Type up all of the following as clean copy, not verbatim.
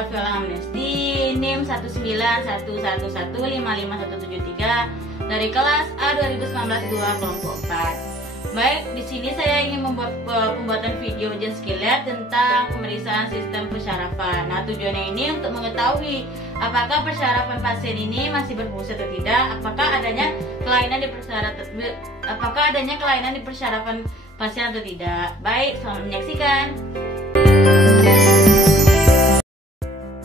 saya Viola Amnesti, NIM 19111155173 dari kelas A 2019 2 kelompok 4. Baik, di sini saya ingin membuat pembuatan video ujian skill lab tentang pemeriksaan sistem persyarafan. Nah, tujuannya ini untuk mengetahui apakah persyarafan pasien ini masih berfungsi atau tidak, apakah adanya kelainan di persyarafan pasien atau tidak. Baik, selamat menyaksikan.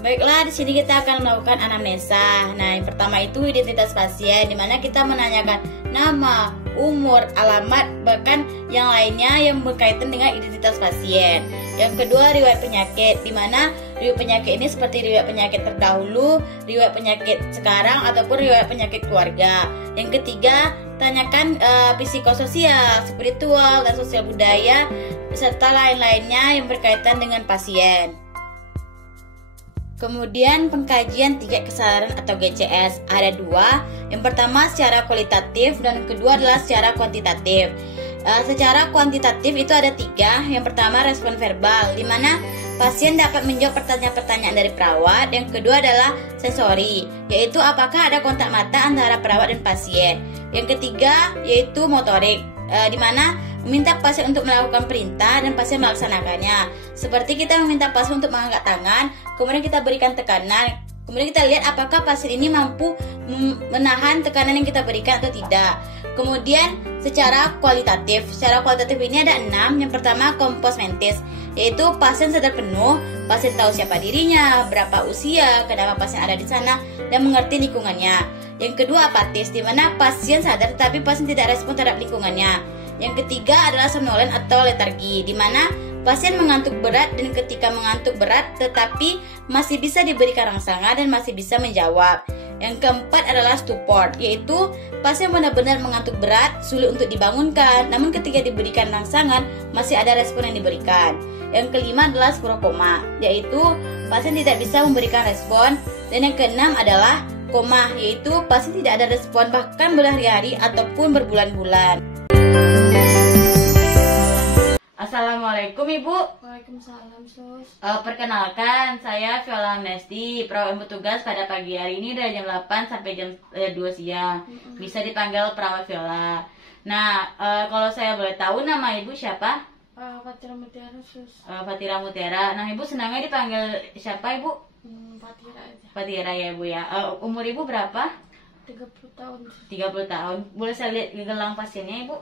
Baiklah, di sini kita akan melakukan anamnesa. Nah, yang pertama itu identitas pasien, di mana kita menanyakan nama, umur, alamat, bahkan yang lainnya yang berkaitan dengan identitas pasien. Yang kedua, riwayat penyakit, di mana riwayat penyakit ini seperti riwayat penyakit terdahulu, riwayat penyakit sekarang, ataupun riwayat penyakit keluarga. Yang ketiga, tanyakan psikososial, spiritual, dan sosial budaya, serta lain-lainnya yang berkaitan dengan pasien. Kemudian pengkajian tingkat kesadaran atau GCS ada dua. Yang pertama secara kualitatif dan kedua adalah secara kuantitatif. Secara kuantitatif itu ada tiga. Yang pertama respon verbal, di mana pasien dapat menjawab pertanyaan-pertanyaan dari perawat. Yang kedua adalah sensori, yaitu apakah ada kontak mata antara perawat dan pasien. Yang ketiga yaitu motorik, di mana meminta pasien untuk melakukan perintah dan pasien melaksanakannya. Seperti kita meminta pasien untuk mengangkat tangan, kemudian kita berikan tekanan, kemudian kita lihat apakah pasien ini mampu menahan tekanan yang kita berikan atau tidak. Kemudian secara kualitatif ini ada 6. Yang pertama kompos mentis, yaitu pasien sadar penuh, pasien tahu siapa dirinya, berapa usia, kenapa pasien ada di sana, dan mengerti lingkungannya. Yang kedua apatis, di mana pasien sadar tetapi pasien tidak respon terhadap lingkungannya. Yang ketiga adalah somnolen atau letargi, di mana pasien mengantuk berat dan ketika mengantuk berat tetapi masih bisa diberikan rangsangan dan masih bisa menjawab. Yang keempat adalah stupor, yaitu pasien benar-benar mengantuk berat, sulit untuk dibangunkan, namun ketika diberikan rangsangan masih ada respon yang diberikan. Yang kelima adalah sporokoma, yaitu pasien tidak bisa memberikan respon. Dan yang keenam adalah koma, yaitu pasien tidak ada respon bahkan berhari-hari ataupun berbulan-bulan. Assalamualaikum Ibu. Waalaikumsalam Sus. Perkenalkan, saya Viola Amnesti, perawat bertugas pada pagi hari ini dari jam 8 sampai jam 2 siang. Bisa dipanggil perawat Viola. Nah, kalau saya boleh tahu nama Ibu siapa? Fatira Mutiara Sus. Fatira Mutiara. Nah, Ibu senangnya dipanggil siapa Ibu? Fatira aja. Fatira ya Ibu ya. Umur Ibu berapa? 30 tahun. 30 tahun. Boleh saya lihat gelang pasiennya Ibu?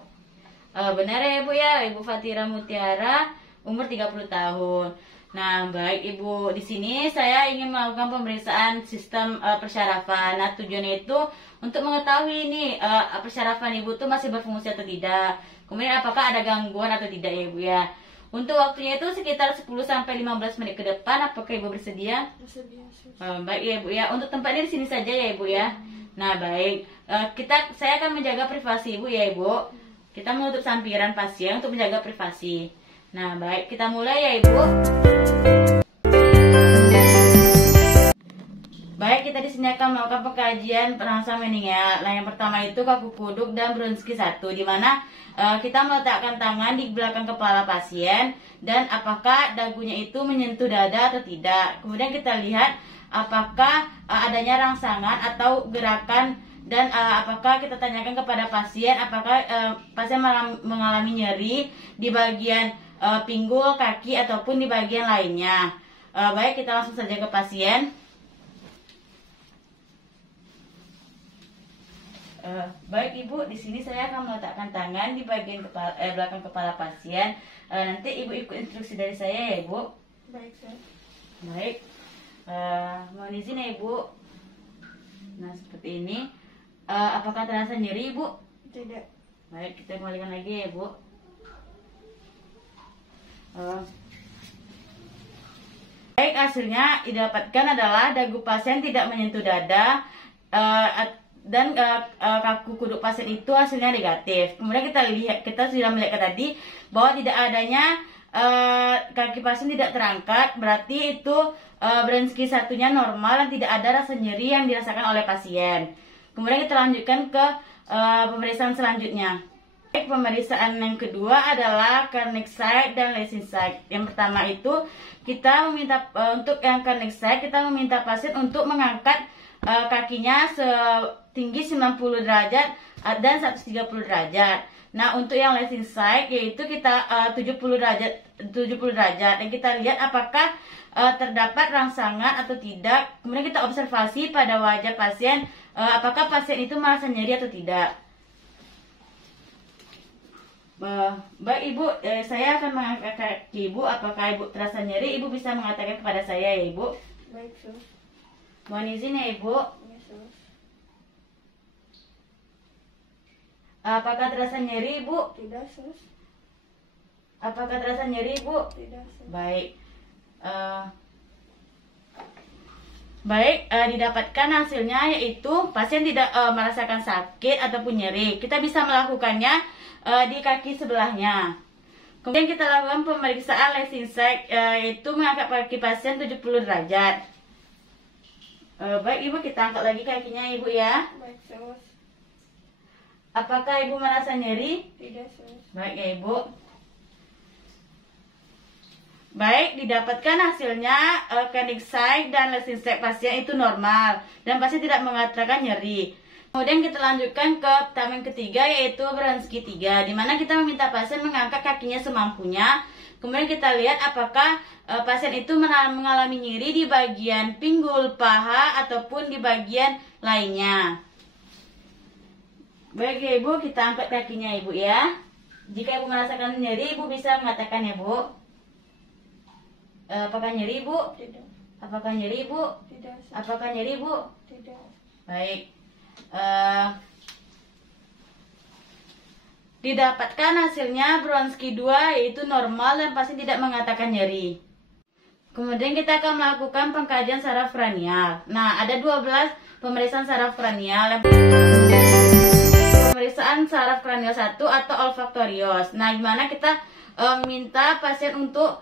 Benar ya Ibu ya, Ibu Fatira Mutiara, umur 30 tahun. Nah, baik Ibu, di sini saya ingin melakukan pemeriksaan sistem persyarafan. Nah, tujuannya itu untuk mengetahui nih persyarafan Ibu tuh masih berfungsi atau tidak. Kemudian apakah ada gangguan atau tidak ya Ibu ya. Untuk waktunya itu sekitar 10 sampai 15 menit ke depan. Apakah Ibu bersedia? Bersedia Sus. Baik ya Ibu ya. Untuk tempatnya di sini saja ya Ibu ya. Nah, baik. Saya akan menjaga privasi Ibu ya Ibu. Kita menutup sampiran pasien untuk menjaga privasi. Nah, baik, kita mulai ya Ibu. Baik, kita di sini akan melakukan pengkajian perangsang meningal. Nah, yang pertama itu kaku kuduk dan Bronsky 1, di mana kita meletakkan tangan di belakang kepala pasien dan apakah dagunya itu menyentuh dada atau tidak. Kemudian kita lihat apakah adanya rangsangan atau gerakan. Dan apakah kita tanyakan kepada pasien apakah pasien mengalami nyeri di bagian pinggul, kaki ataupun di bagian lainnya. Baik, kita langsung saja ke pasien. Baik Ibu, di sini saya akan meletakkan tangan di bagian belakang kepala pasien. Nanti Ibu ikut instruksi dari saya ya Ibu. Baik Sus. Baik, mohon izin ya Ibu. Nah, seperti ini. Apakah terasa nyeri Ibu? Tidak. Baik, kita kembalikan lagi ya Bu. Baik, hasilnya didapatkan adalah dagu pasien tidak menyentuh dada dan kaku kuduk pasien itu hasilnya negatif. Kemudian kita sudah melihat tadi bahwa tidak adanya kaki pasien tidak terangkat, berarti itu Bronsky 1-nya normal dan tidak ada rasa nyeri yang dirasakan oleh pasien. Kemudian kita lanjutkan ke pemeriksaan selanjutnya. Pemeriksaan yang kedua adalah connect side dan lacing side. Yang pertama itu kita meminta untuk yang connect side kita meminta pasien untuk mengangkat kakinya setinggi 90 derajat dan 130 derajat. Nah, untuk yang lacing side yaitu kita 70 derajat dan kita lihat apakah terdapat rangsangan atau tidak. Kemudian kita observasi pada wajah pasien apakah pasien itu merasa nyeri atau tidak. Baik Ibu, saya akan mengangkat kaki Ibu. Apakah Ibu terasa nyeri? Ibu bisa mengatakan kepada saya ya Ibu. Baik, Sus. Mohon izin ya Ibu. Ya, Sus. Apakah terasa nyeri Ibu? Tidak, Sus. Apakah terasa nyeri Ibu? Tidak, Sus. Baik. Baik, didapatkan hasilnya yaitu pasien tidak merasakan sakit ataupun nyeri. Kita bisa melakukannya di kaki sebelahnya. Kemudian kita lakukan pemeriksaan lacing side yaitu mengangkat kaki pasien 70 derajat. Baik Ibu, kita angkat lagi kakinya Ibu ya. Baik, Sus. Apakah Ibu merasa nyeri? Tidak, Sus. Baik ya Ibu. Baik, didapatkan hasilnya connect side dan lacing side pasien itu normal dan pasien tidak mengatakan nyeri. Kemudian kita lanjutkan ke tahap yang ketiga yaitu Brodsky 3, di mana kita meminta pasien mengangkat kakinya semampunya. Kemudian kita lihat apakah pasien itu mengalami nyeri di bagian pinggul, paha ataupun di bagian lainnya. Baik ya Ibu, kita angkat kakinya Ibu ya. Jika Ibu merasakan nyeri, Ibu bisa mengatakan ya Bu. Apakah nyeri Ibu? Tidak. Apakah nyeri Ibu? Tidak, Sus. Apakah nyeri Ibu? Tidak. Baik. Didapatkan hasilnya Brodsky 2 yaitu normal dan pasien tidak mengatakan nyeri. Kemudian kita akan melakukan pengkajian saraf kranial. Nah, ada 12 pemeriksaan saraf kranial. Pemeriksaan saraf kranial 1 atau olfaktorios. Nah, gimana kita minta pasien untuk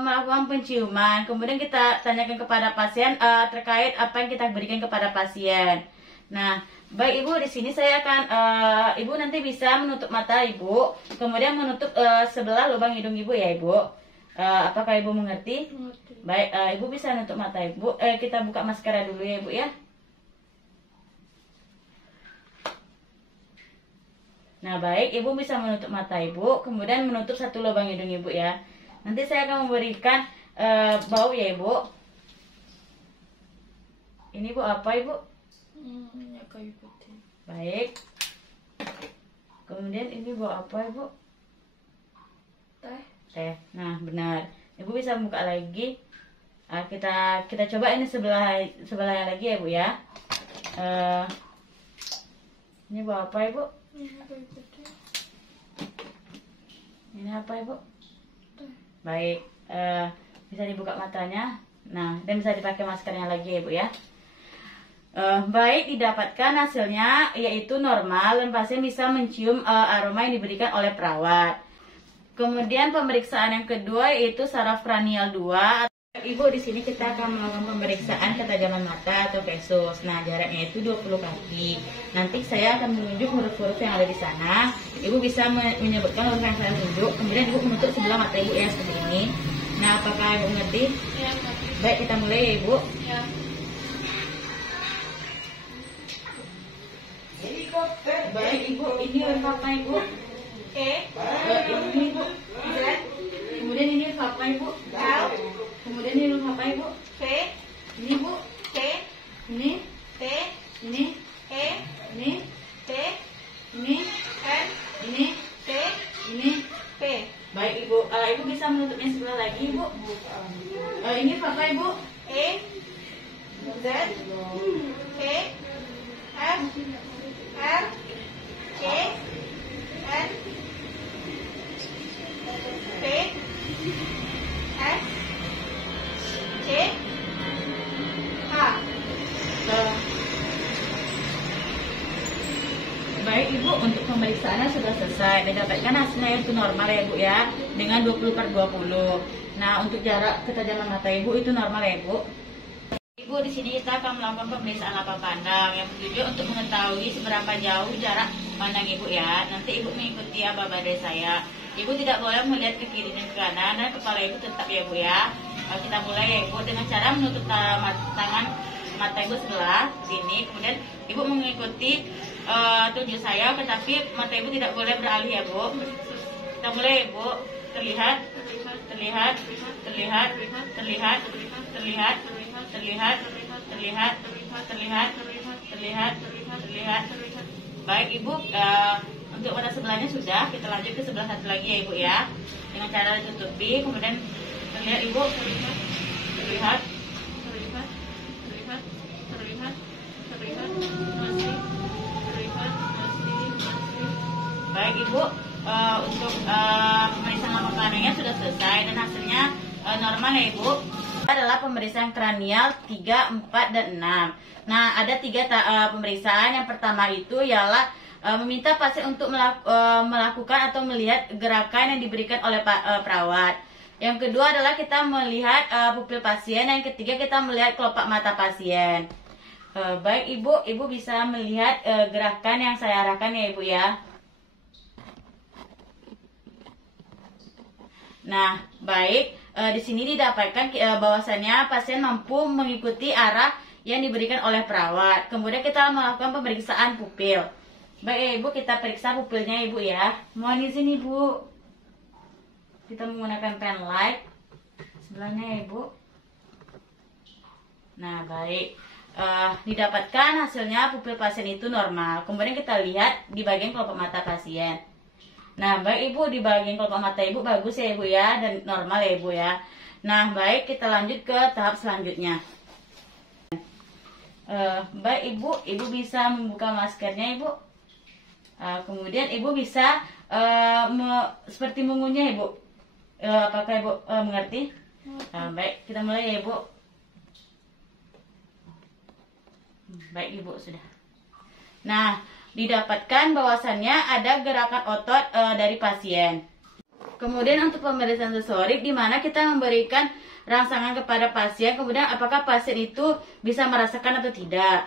melakukan penciuman. Kemudian kita tanyakan kepada pasien terkait apa yang kita berikan kepada pasien. Nah, baik Ibu, di sini saya akan Ibu nanti bisa menutup mata Ibu, kemudian menutup sebelah lubang hidung Ibu ya Ibu. Apakah Ibu mengerti? Mengerti. Baik, Ibu bisa menutup mata Ibu. Kita buka maskara dulu ya Ibu ya. Nah, baik, Ibu bisa menutup mata Ibu, kemudian menutup satu lubang hidung Ibu ya. Nanti saya akan memberikan bau ya Ibu. Ini Bu apa Ibu? Minyak kayu putih. Baik. Kemudian ini Bu apa Ibu? Teh. Teh. Nah, benar. Ibu bisa buka lagi. Kita coba ini sebelahnya lagi ya Bu ya. Ini Bu apa Ibu? Minyak kayu putih. Ini apa Ibu? Teh. Baik. Bisa dibuka matanya. Nah, dan bisa dipakai maskernya lagi ya Bu ya. Baik, didapatkan hasilnya yaitu normal dan pasien bisa mencium aroma yang diberikan oleh perawat. Kemudian pemeriksaan yang kedua yaitu saraf kranial 2. Ibu, di sini kita akan melakukan pemeriksaan ketajaman mata atau pesus. Nah, jaraknya itu 20 kaki. Nanti saya akan menunjuk huruf-huruf yang ada di sana. Ibu bisa menyebutkan huruf yang saya tunjuk. Kemudian Ibu menutup sebelah mata Ibu ya seperti ini. Nah, apakah Ibu mengerti? Ya, mengerti. Baik, kita mulai ya Ibu. Ya. Baik Ibu, ini huruf apa Ibu? Ini Ibu. Z. Kemudian ini huruf apa Ibu? L. Kemudian ini huruf apa Ibu? P. Ini Bu. T. Ini. T. Ini. E. Ini. T. Ini. N. Ini. T. Ini. P. Baik Ibu. Ibu bisa menutupnya sebelah lagi Ibu. Ini huruf apa Ibu? E. Z. E. F. R. E. N. P. S. C. H. Baik Ibu, untuk pemeriksaannya sudah selesai. Didapatkan hasilnya itu normal ya Bu ya, dengan 20/20. Nah, untuk jarak ketajaman mata Ibu itu normal ya Bu. Ibu, di sini kita akan melakukan pemeriksaan lapar pandang yang tujuan untuk mengetahui seberapa jauh jarak pandang ibu ya. Nanti ibu mengikuti aba-aba dari saya. Ibu tidak boleh melihat ke kiri dan ke kanan, dan kepala ibu tetap ya bu ya. Kita mulai ya ibu dengan cara menutup tangan mata ibu sebelah sini. Kemudian ibu mengikuti tunjuk saya, tetapi mata ibu tidak boleh beralih ya bu. Kita mulai ya bu. Terlihat, terlihat, terlihat, terlihat, terlihat, terlihat, terlihat, terlihat, terlihat, terlihat. Baik ibu, untuk mata sebelahnya sudah, kita lanjut ke sebelah satu lagi ya ibu ya. Dengan cara ditutupi, kemudian terlihat ibu, terlihat, terlihat, terlihat, terlihat, terlihat, terlihat, masih, terlihat, masih, masih. Baik ibu, untuk pemeriksaan lambung kranialnya sudah selesai dan hasilnya normal ya ibu. Adalah pemeriksaan kranial 3, 4, dan 6. Nah, ada 3 pemeriksaan. Yang pertama itu ialah meminta pasien untuk melakukan atau melihat gerakan yang diberikan oleh perawat. Yang kedua adalah kita melihat pupil pasien. Yang ketiga kita melihat kelopak mata pasien. Baik ibu bisa melihat gerakan yang saya arahkan ya ibu ya. Nah, baik. Di sini didapatkan bahwasannya pasien mampu mengikuti arah yang diberikan oleh perawat. Kemudian kita melakukan pemeriksaan pupil. Baik ya ibu, kita periksa pupilnya ibu ya. Mohon izin ibu. Kita menggunakan pen light sebelahnya ya ibu. Nah baik, didapatkan hasilnya pupil pasien itu normal. Kemudian kita lihat di bagian kelopak mata pasien. Nah baik ibu, di bagian kelopak mata ibu bagus ya ibu ya, dan normal ya ibu ya. Nah baik, kita lanjut ke tahap selanjutnya. Baik ibu bisa membuka maskernya ibu. Kemudian ibu bisa seperti mengunyah ibu. Apakah ibu mengerti? Baik, kita mulai ya ibu. Baik ibu, sudah. Nah, didapatkan bahwasannya ada gerakan otot dari pasien. Kemudian untuk pemeriksaan sensorik, di mana kita memberikan rangsangan kepada pasien, kemudian apakah pasien itu bisa merasakan atau tidak.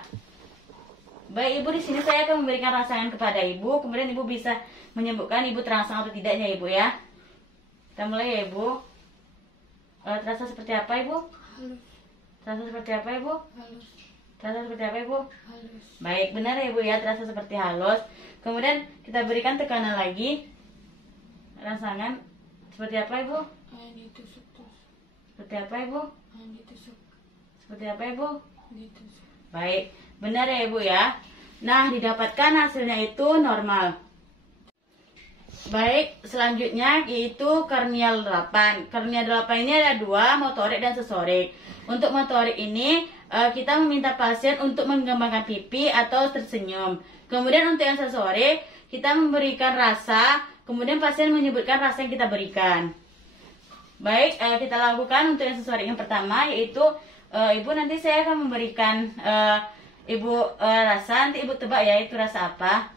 Baik ibu, di sini saya akan memberikan rangsangan kepada ibu, kemudian ibu bisa menyebutkan ibu terangsang atau tidaknya ibu ya. Kita mulai ya ibu. Terasa seperti apa ibu? Halus. Terasa seperti apa ibu? Halus. Terasa seperti apa ibu? Halus. Baik, benar ya ibu ya, terasa seperti halus. Kemudian kita berikan tekanan lagi. Rangsangan seperti apa ibu? Ditusuk terus. Seperti apa ibu? Ditusuk. Seperti apa ibu? Ditusuk. Baik, benar ya ibu ya. Nah, didapatkan hasilnya itu normal. Baik, selanjutnya yaitu karnial 8. Karnial 8 ini ada 2, motorik dan sensorik. Untuk motorik ini kita meminta pasien untuk mengembangkan pipi atau tersenyum. Kemudian untuk yang sensorik, kita memberikan rasa, kemudian pasien menyebutkan rasa yang kita berikan. Baik, kita lakukan untuk yang sensorik yang pertama, yaitu ibu nanti saya akan memberikan ibu rasa, nanti ibu tebak ya itu rasa apa.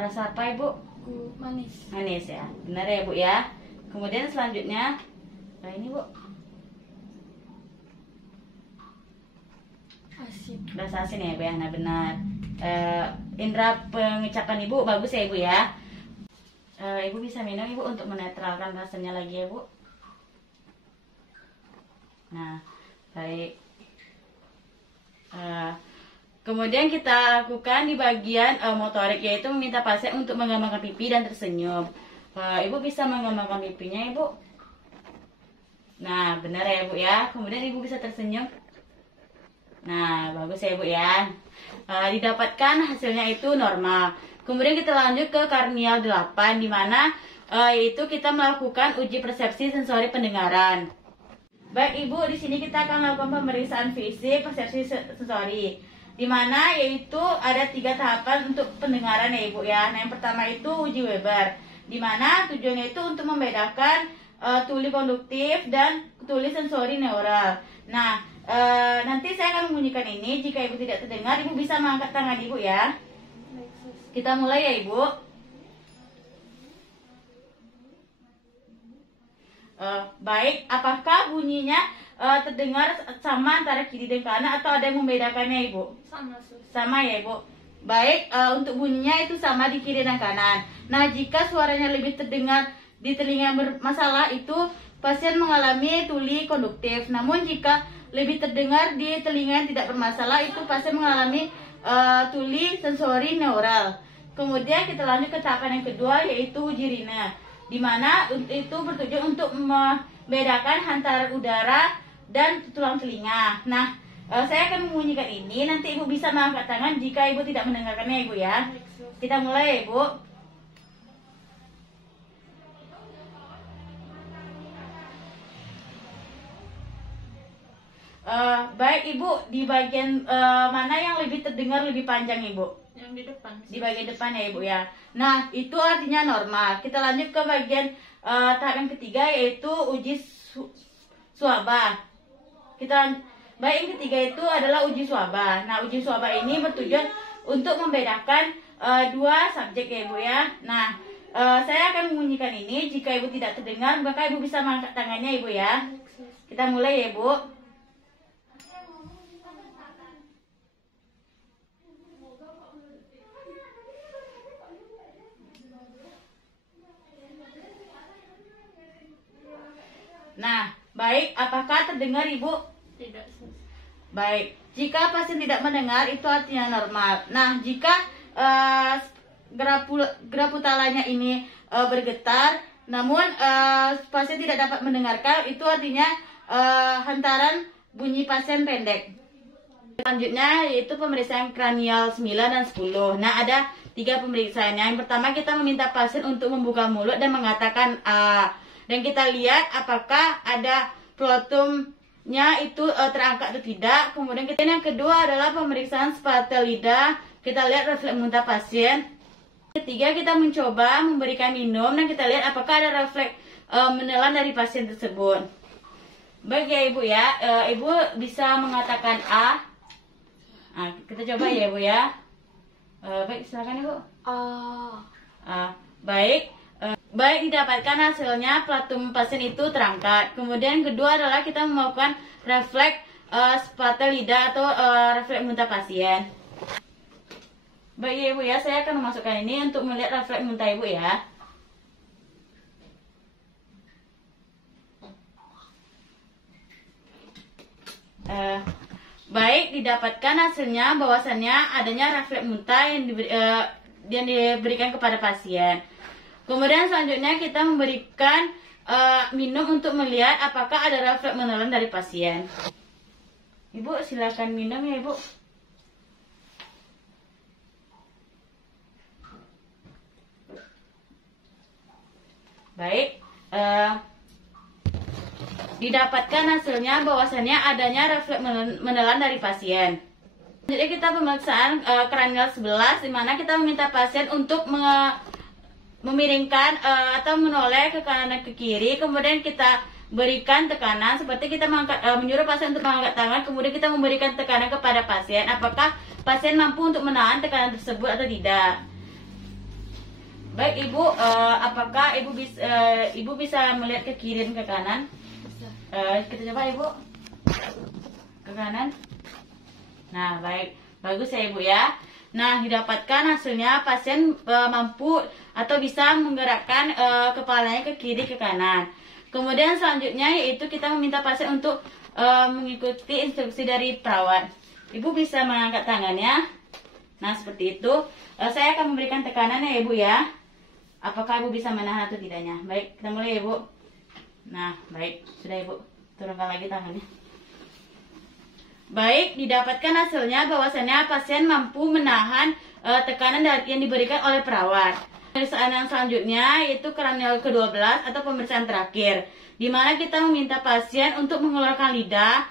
Rasa apa ibu? Manis. Manis ya, benar ya bu ya. Kemudian selanjutnya, ini bu, Asin. rasa asin ya bu ya. Nah benar. Indera pengecapan ibu bagus ya ibu ya. Ibu bisa minum ibu untuk menetralkan rasanya lagi ya bu. Nah baik. Kemudian kita lakukan di bagian motorik, yaitu meminta pasien untuk mengembangkan pipi dan tersenyum. Ibu bisa mengembangkan pipinya ibu. Nah benar ya ibu ya. Kemudian ibu bisa tersenyum. Nah bagus ya ibu ya. Didapatkan hasilnya itu normal. Kemudian kita lanjut ke karnial 8, di mana yaitu kita melakukan uji persepsi sensori pendengaran. Baik ibu, di sini kita akan melakukan pemeriksaan fisik persepsi sensori, di mana yaitu ada 3 tahapan untuk pendengaran ya ibu ya. Nah yang pertama itu uji Weber, di mana tujuannya itu untuk membedakan tuli konduktif dan tuli sensori neural. Nah nanti saya akan membunyikan ini. Jika ibu tidak terdengar, ibu bisa mengangkat tangan ibu ya. Kita mulai ya ibu. Baik, apakah bunyinya terdengar sama antara kiri dan kanan atau ada yang membedakannya Ibu? Sama, Sus. Sama ya Ibu. Baik, untuk bunyinya itu sama di kiri dan kanan. Nah, jika suaranya lebih terdengar di telinga yang bermasalah, itu pasien mengalami tuli konduktif. Namun jika lebih terdengar di telinga yang tidak bermasalah, itu pasien mengalami tuli sensori neural. Kemudian kita lanjut ke tahapan yang kedua, yaitu uji rina, di mana itu bertujuan untuk membedakan antara udara dan tulang telinga. Nah, saya akan membunyikan ini, nanti Ibu bisa mengangkat tangan jika Ibu tidak mendengarkannya Ibu ya. Kita mulai ya Ibu. Baik Ibu, di bagian mana yang lebih terdengar lebih panjang Ibu? Yang di depan. Di bagian depan ya Ibu ya. Nah, itu artinya normal. Kita lanjut ke bagian tahap yang ketiga, yaitu uji suaba. Baik, yang ketiga itu adalah uji suaba. Nah, uji suaba ini bertujuan untuk membedakan dua subjek ya Ibu ya. Nah, saya akan membunyikan ini. Jika Ibu tidak terdengar, maka Ibu bisa mengangkat tangannya Ibu ya. Kita mulai ya Ibu. Nah, baik, apakah terdengar Ibu? Tidak, Sus. Baik, jika pasien tidak mendengar itu artinya normal. Nah, jika graputalanya ini bergetar, namun pasien tidak dapat mendengarkan, itu artinya hantaran bunyi pasien pendek. Selanjutnya yaitu pemeriksaan kranial 9 dan 10. Nah, ada 3 pemeriksaannya. Yang pertama, kita meminta pasien untuk membuka mulut dan mengatakan A. Dan kita lihat apakah ada protumnya itu terangkat atau tidak. Kemudian yang kedua adalah pemeriksaan spatel lidah. Kita lihat refleks muntah pasien. Ketiga, kita mencoba memberikan minum dan kita lihat apakah ada refleks menelan dari pasien tersebut. Baik ya Ibu ya, Ibu bisa mengatakan A. Nah, kita coba ya Ibu ya. Baik, silakan Ibu. Baik. Baik, didapatkan hasilnya platum pasien itu terangkat. Kemudian kedua adalah kita melakukan refleks spatel lidah atau refleks muntah pasien. Baik ya Ibu ya, saya akan memasukkan ini untuk melihat refleks muntah Ibu ya. Baik, didapatkan hasilnya bahwasannya adanya refleks muntah yang diberikan kepada pasien. Kemudian selanjutnya kita memberikan minum untuk melihat apakah ada refleks menelan dari pasien. Ibu silakan minum ya Ibu. Baik, didapatkan hasilnya bahwasannya adanya refleks menelan dari pasien. Jadi kita pemeriksaan kranial 11, di mana kita meminta pasien untuk memiringkan atau menoleh ke kanan dan ke kiri, kemudian kita berikan tekanan seperti kita menyuruh pasien untuk mengangkat tangan, kemudian kita memberikan tekanan kepada pasien apakah pasien mampu untuk menahan tekanan tersebut atau tidak. Baik Ibu, apakah Ibu bisa melihat ke kiri dan ke kanan? Kita coba Ibu ke kanan. Nah, baik, bagus ya Ibu ya. Nah, didapatkan hasilnya pasien mampu atau bisa menggerakkan kepalanya ke kiri ke kanan. Kemudian selanjutnya yaitu kita meminta pasien untuk mengikuti instruksi dari perawat. Ibu bisa mengangkat tangannya. Nah, seperti itu. Saya akan memberikan tekanan ya Ibu ya. Apakah Ibu bisa menahan atau tidaknya? Baik, kita mulai ya Ibu. Nah, baik, sudah Ibu. Turunkan lagi tangannya. Baik, didapatkan hasilnya bahwasannya pasien mampu menahan tekanan yang diberikan oleh perawat. Pemeriksaan yang selanjutnya yaitu kranial ke-12 atau pemeriksaan terakhir, di mana kita meminta pasien untuk mengeluarkan lidah.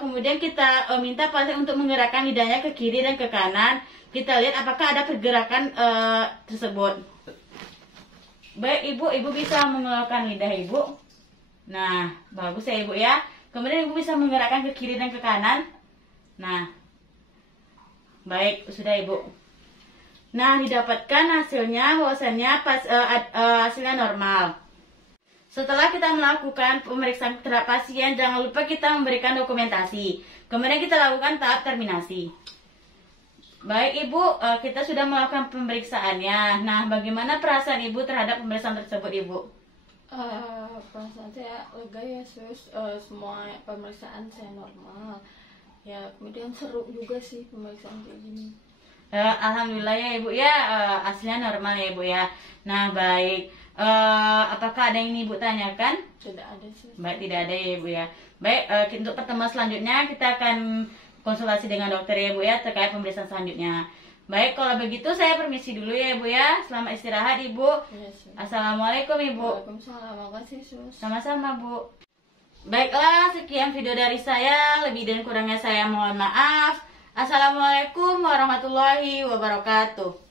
Kemudian kita minta pasien untuk menggerakkan lidahnya ke kiri dan ke kanan. Kita lihat apakah ada pergerakan tersebut. Baik Ibu bisa mengeluarkan lidah Ibu. Nah, bagus ya Ibu ya. Kemudian Ibu bisa menggerakkan ke kiri dan ke kanan. Nah, baik, sudah Ibu. Nah, didapatkan hasilnya bahwasannya hasilnya normal. Setelah kita melakukan pemeriksaan terhadap pasien, jangan lupa kita memberikan dokumentasi. Kemudian kita lakukan tahap terminasi. Baik Ibu, kita sudah melakukan pemeriksaannya. Nah, bagaimana perasaan Ibu terhadap pemeriksaan tersebut, Ibu? Perasaan saya lega ya sus, semua pemeriksaan saya normal. Ya kemudian seru juga sih pemeriksaan kayak gini. Alhamdulillah ya Ibu ya, hasilnya normal ya Ibu ya. Nah baik, apakah ada yang Ibu tanyakan? Tidak ada sus. Baik, tidak ada ya Ibu ya. Baik, untuk pertemuan selanjutnya kita akan konsultasi dengan dokter ya Ibu ya terkait pemeriksaan selanjutnya. Baik, kalau begitu saya permisi dulu ya Ibu ya. Selamat istirahat Ibu. Ya, sus. Assalamualaikum Ibu. Waalaikumsalam, makasih sus. Sama-sama Bu. Baiklah, sekian video dari saya. Lebih dan kurangnya saya mohon maaf. Assalamualaikum warahmatullahi wabarakatuh.